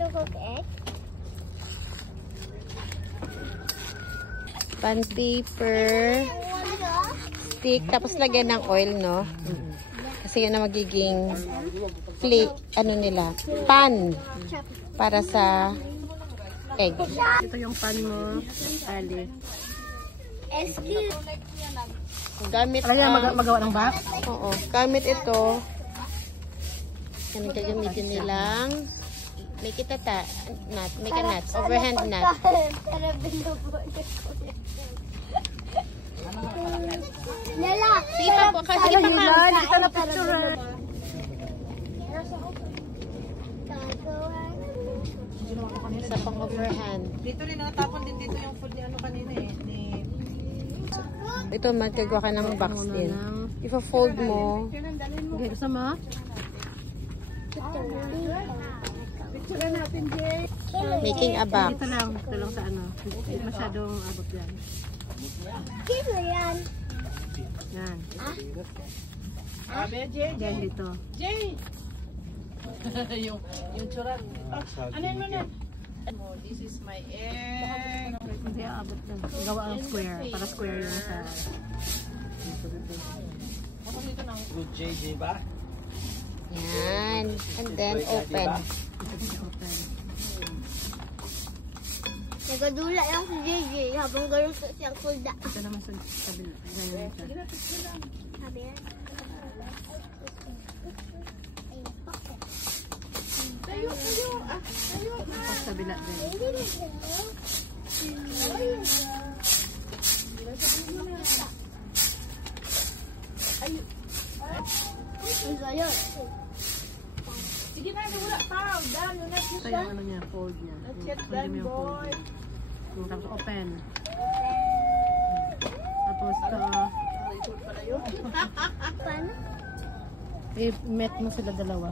to cook egg? Pan paper. Stick. Tapos lagyan ng oil, no? Kasi yun na magiging ano nila, pan para sa egg. Ito yung pan mo, Ali. Gamit magawa ng box? Oo. Gamit ito. Yan ang gagamitin nilang make a nut, overhand nut. Lala! Sige pa po, sige pa ma'am. Ito na picture. Sa pang overhand. Dito rin nakatapon din dito yung food ni ano kanina eh. Ito, magkagawa ka ng box din. Ipa-fold mo. Okay, gusto mo? Picture natin, Jay. Making a box. Dito lang sa ano. Hindi masyadong abot yan. Sino yan? Yan. Jay. Yan dito. Jay! yung churan. Ano yun mo na? This is my egg. Hindi abot lang. Gawa ang square. Para square yung sa... Good JJ ba? Yan. And then open. Nagadula lang si JJ habang gano'n siyang kulda. Ito naman sa kabila. Ganyan siya. Sabi yan. Tapos sa kabila din. Sige na, wala pa. Ito yung ano niya, fold niya. Hindi mo yung fold niya. Tapos open. Tapos Paano? i-met mo sila dalawa.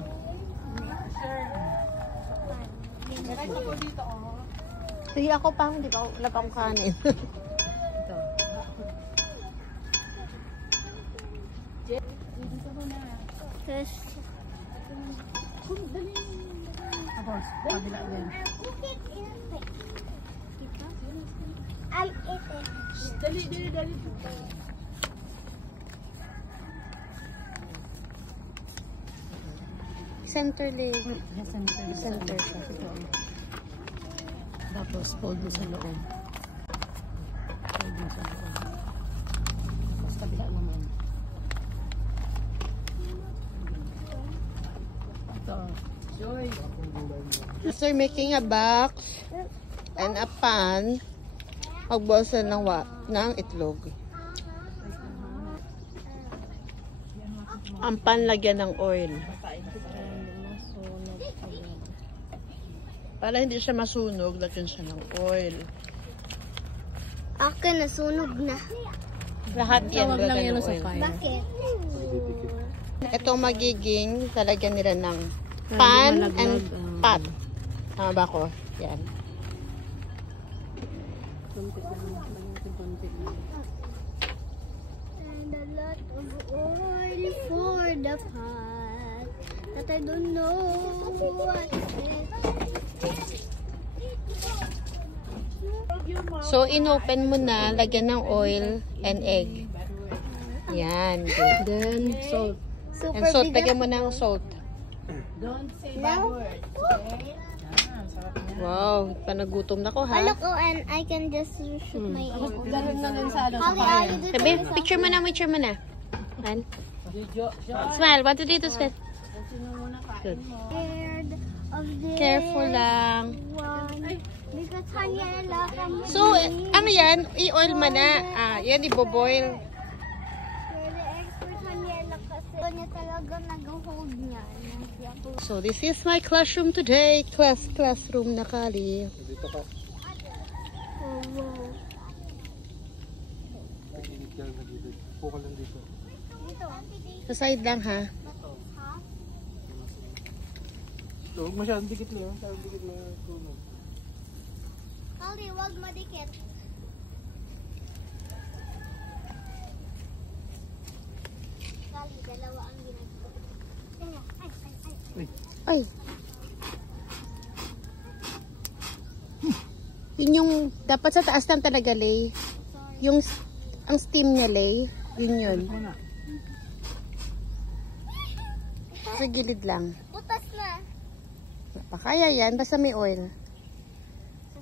Sige ako pa, hindi pa wala pa akong kanin. Ito. Tapos, Tapos, kabila din. Dali. Center leg. Center siya. Tapos, fold mo sa loob. Fold mo sa loob. Tapos, kabila naman. Ito. After making a box and a pan, magbuwasan ng itlog. Ang pan lagyan ng oil. Para hindi siya masunog, lagyan siya ng oil. akin nasunog na. Lahat yan Tawag lang lagyan yan ng sa oil. fire. Bakit? Ito magiging, lalagyan nila ng pan and pot. Tama ba ko? Yan. And a lot of oil for the pot that I don't know what is it. So, inopen mo na, lagyan ng oil and egg. Yan. Good. Then, salt. And salt, lagyan mo ng salt. Now, Wow, panagutom na ko ha. look, and I can just shoot my egg. Ganun na din sa ano, sa Okay, fire. you do Sabi, this. picture mo na. Man. Smile, 1, 2, 3 to smile. Good. Scared of this Careful lang. one because Haniela from So, ano yan? I-oil mo na. Yan, iboboil. You're the expert Haniela kasi niya talaga nag-hold niya. So, this is my classroom today. Classroom na Kali. Dito ka. Oh, wow. Pag-init ka lang na dito. Puka lang dito. Sa side lang ha. Huwag masyadong dikit lang. Masyadong dikit lang. Tunog. Ali, wag madikit. Kali, dalawa ang ginagawa. Ay. Ay, Yun yung, dapat sa taas lang talaga, Lay. Yung, ang steam niya, Lay. Yun. Sa gilid lang. Butas na. Pakaya yan, basta may oil.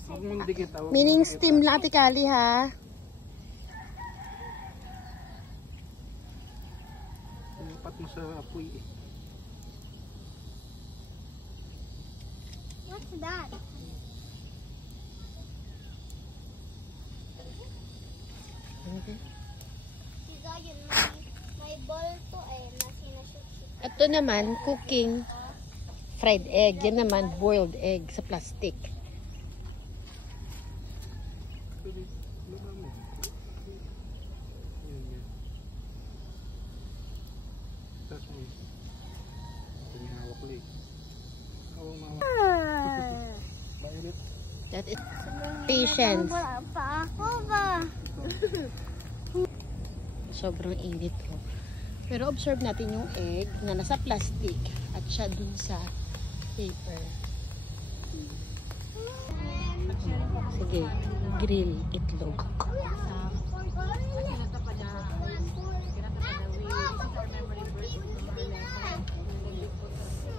Huwag mong dikit. Meaning steam lang, Ate Kali, ha? Lipat mo sa apoy eh. What's that? Siya yun, may ball to eh, na sinashoot. Ito naman, cooking fried egg. Yan naman, boiled egg sa plastic. Laba mo. Yan. Tapos mo. Ito yung hawak ulit. Hawak mo. Mainit. That is patience. Wala pa ako ba? Sobrang init ko. Pero observe natin yung egg na nasa plastic at siya dun sa paper. Sige, grill itlog.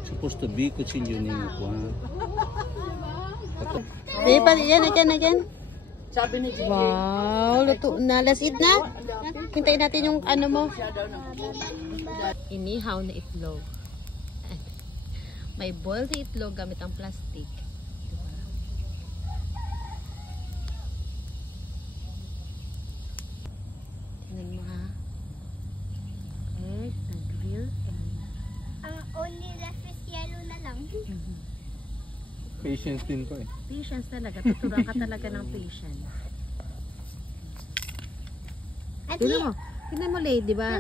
Supposed to be kutsilyo ni Juan. Babe, yan, again. Sabi ni Gigi. Wow, luto na. Let's eat na. Hintayin natin yung ano mo. Inihaw na itlog. May boiled na itlog gamit ang plastic. Diba? Tingnan mo ha. Egg na grill. Ang only left is yellow na lang. Patience din to eh. Patience talaga. Tuturuan ka talaga ng patience. At Tingnan least, mo. Tingnan mo, Lay, di ba?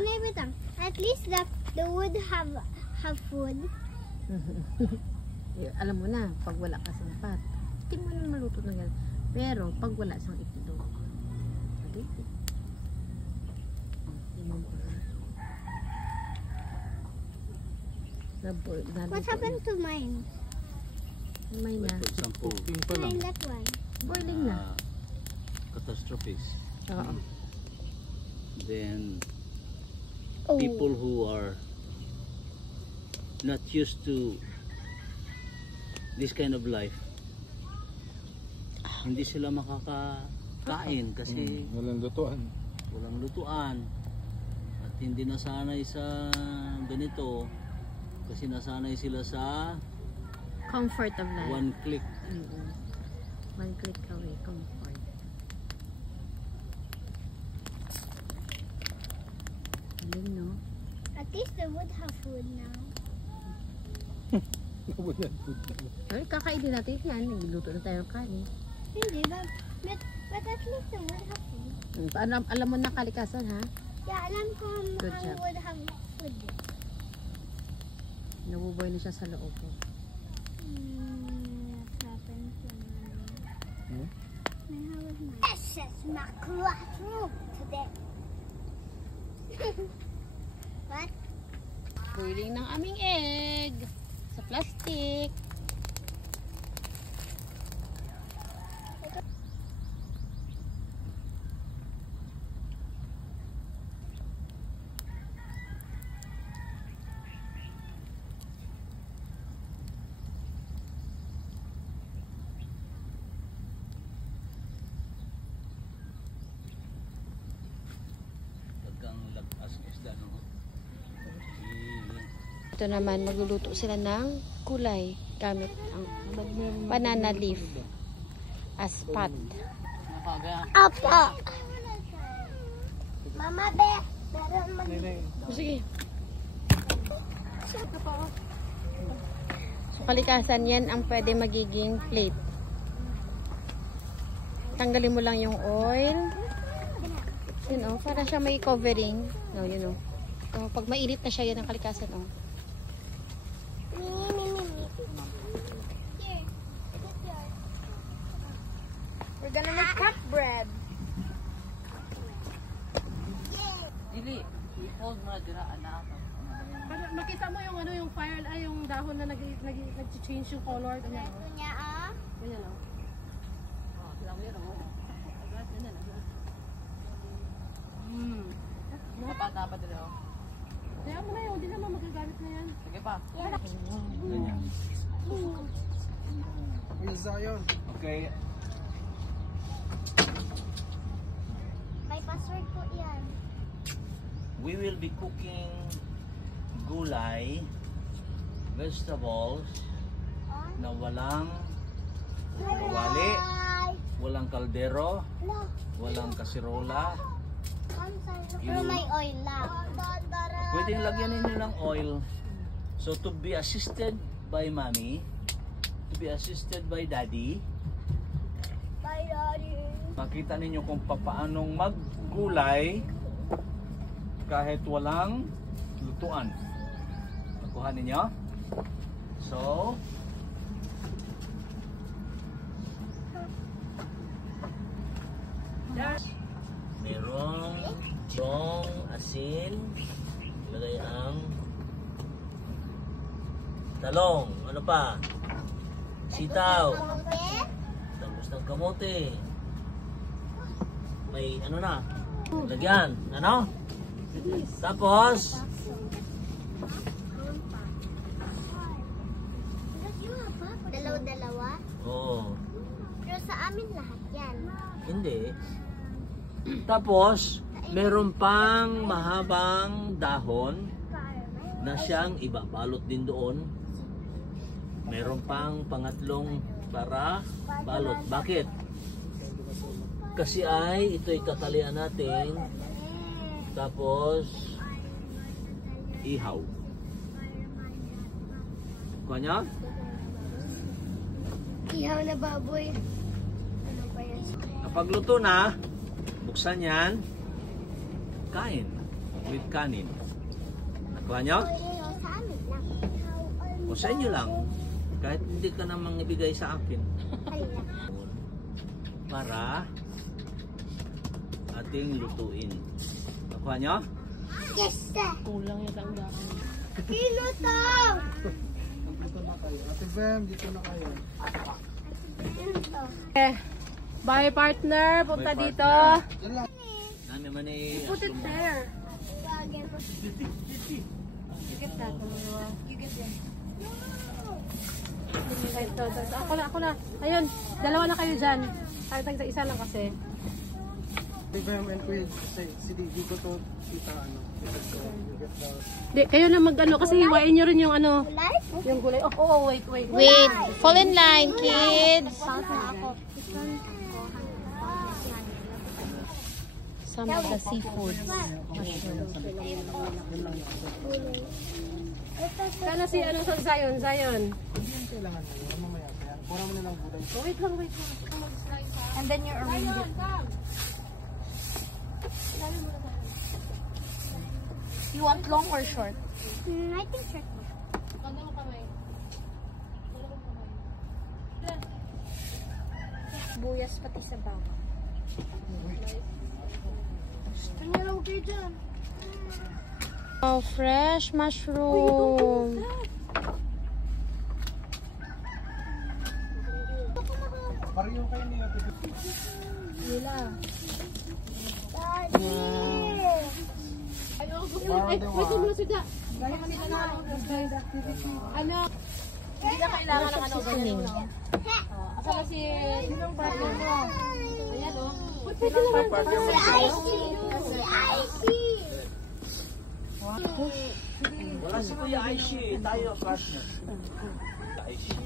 at least the wood have food. Alam mo na, pag wala ka sa pat, hindi mo na maluto na yan. Pero, pag wala sang itlog, okay? What happened to mine? May na. Sampo. Cooking pa lang. Mine that one. Boiling na. Catastrophes. Oo. Then Oh. people who are not used to this kind of life, hindi sila makakakain kasi Walang lutuan. walang lutuan at hindi nasanay sa ganito kasi nasanay sila sa Comfort of life. one click. One click away, comfort. Galing, no? At least the wood have food now. Walang food na. Ay, kakainin natin yan. Nagiluto na tayo ng kanin. Hindi ba? But at least the wood have food. Alam mo na kalikasan, ha? Yeah, alam ko Good ang job. wood have food. Nabuboy na siya sa loob. What happened to mine? Hmm? How was mine? This is my classroom today. What? Boiling ng aming egg sa plastic. Pagkang lagas isda no. Ito naman, magluluto sila ng kulay gamit ang banana leaf as pot. Apa! Mama Bear, meron mag... Sige. So, kalikasan yan ang pwede magiging plate. Tanggalin mo lang yung oil. Yun o, para siya may covering. No, yun o. So, pag mainit na siya, yan ang kalikasan o. Here, this is yours. We're gonna make cup bread. Dili, hold mo na dira anak. Makita mo yung ano yung fire ay yung dahon na nag-change yung color ganyan. Ito niya ah. Ganyan oh. dapat din oh. Kaya mo na yun, hindi naman magagamit na yan. Sige pa. Ganyan. Will Zion. Okay. May password po yan. We will be cooking gulay, vegetables na walang kawali, walang kaldero, walang kasirola. Pero may oil lang. Pwedeng lagyan ninyo ng oil. So to be assisted by mommy, to be assisted by daddy, Bye, Daddy. makita ninyo kung paanong maggulay kahit walang lutuan. Nakuha ninyo? So, merong asin, ilagay ang talong, ano pa? Sitaw, tapos ng kamote. May ano na? Lagyan, ano? Tapos, Dalawa-dalawa? oh, Pero sa amin lahat yan. hindi. Tapos, meron pang mahabang dahon na siyang ibabalot din doon. Meron pang pangatlong para balot. Bakit? Kasi ay ito'y tatalian natin. Tapos, ihaw. Kuha niya? Ihaw na baboy. Ano pa yan? Kapag luto na, buksan yan, kain with kanin. Nakuha niyo? Sa amin lang. O sa inyo lang. Kahit hindi ka namang ibigay sa akin. Hala. Para ating lutuin. Nakuha niyo? Yes, sir. Kulang yata ang daan. Kilo to! Dito na kayo. Ate Bem, dito na kayo. Bye partner, punta Bye, dito. partner. Yan lang. Nami man eh. Put it there. You get that. You get that. Ako na. Ayun, dalawa na kayo dyan. Ay, isa lang kasi. Ate Bem and Will, si Didi ko to, kita ano. Di, kayo na mag-ano kasi hiwain nyo rin yung ano. Yung gulay. Oh, wait. Wait, fall in line, kids. Some of the seafoods. Sana si ano sa Zion. Kailangan nyo, mamaya. Kaya, pura mo na lang gulay. Wait lang. And then you arrange it. You want long or short? I think short. Buyas pati sa baka. Tingnan kayo dyan. Oh, fresh mushroom. Pareho kayo ni Ate Bem. Wait mo sila. Ano? Hindi na kailangan ng ano. Seasoning. Asa na si... Sinong partner mo? Ayan o. Si Icy. Wala si Kuya Aishi. Tayo partner. Aishi.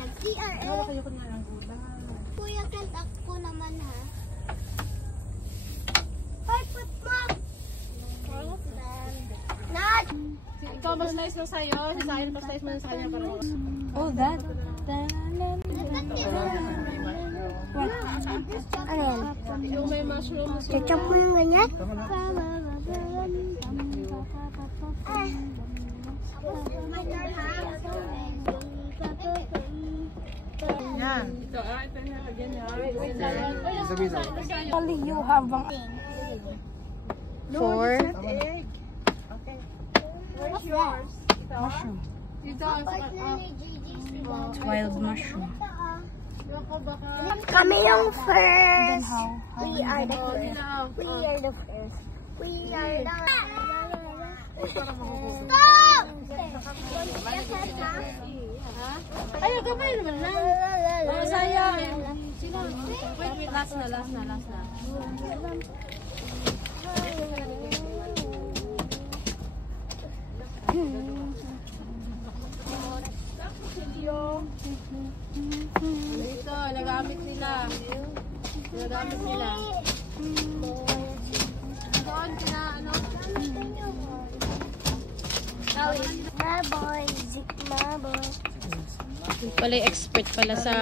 Nag-CRL. Kuya, kant ako naman ha. Put mo. Not. Ikaw mas nice lang sa'yo. Si Zion mas nice man sa kanya parang. Oh, that. Ano yan? Yung may mushroom. Ketchup mo yung ganyan? Yan. Ito na. Lagyan niya. Wait, Zion. Only you have one. 4. What's yours? Dito. Partner ni Gigi's diba? 12 mushroom. Kami yung first. We are the first. We are the first. We are the Stop! Ay, kamay naman na. Oh, sayang. Sino? Wait, last na. Dito, nagamit nila. Doon, ano? Maboy, Pala expert pala sa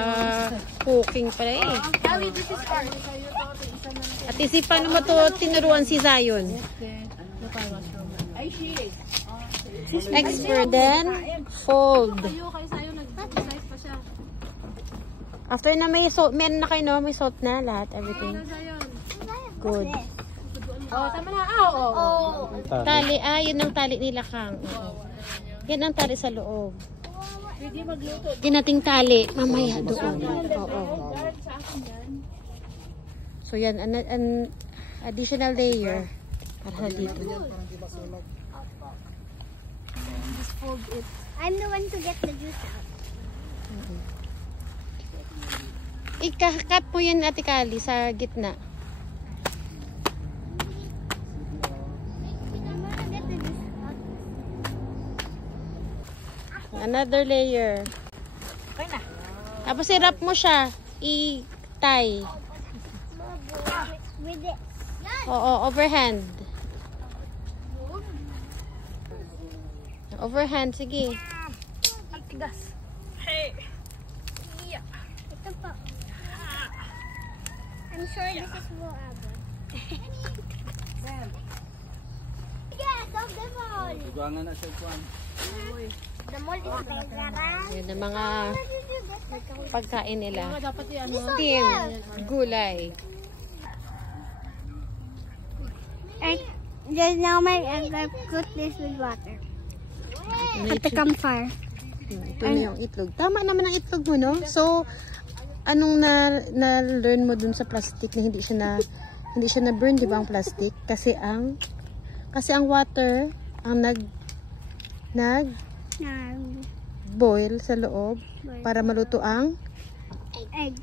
cooking pala eh. Kelly, this is art. At isip, paano mo to tinuruan si Zion? Ay, she is. Expert. Then, fold. Kayo sa'yo, nag-size pa siya. After na may salt, meron na kayo no? May salt na lahat, everything. Good. Oh, tama na. Oh. Tali, yun ang tali nila Kang. Yan ang tali sa loob. Pwede magluto. Yan nating tali, mamaya doon. Oo. So yan, an additional layer para dito. Just fold it. I'm the one to get the juice out. Ikakat mo yan, Ate Kali, sa gitna. Another layer. Okay na. Tapos i-wrap mo siya. I-tie. With it. Oo, overhand. Overhand, sige. Ang tigas. Ito po. I'm sure this is more abot. Yes, of the mall. Tugangan na siya kuan. The mall is Vegaran. Yan ang mga pagkain nila. Dapat yan. Steam, gulay. And just now I'm gonna cook this with water. At the campfire. Ito na yung itlog. Tama naman ang itlog mo, no? So, anong na-learn mo dun sa plastic na hindi siya na-burn, di ba ang plastic? Kasi ang water ang nag-boil sa loob para maluto ang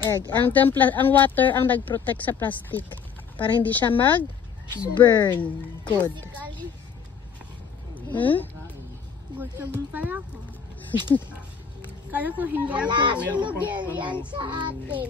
egg. Ang water ang nag-protect sa plastic para hindi siya mag-burn. Good. Gusto mo pala ko. Kala ko hindi ako. Sunog yan sa atin.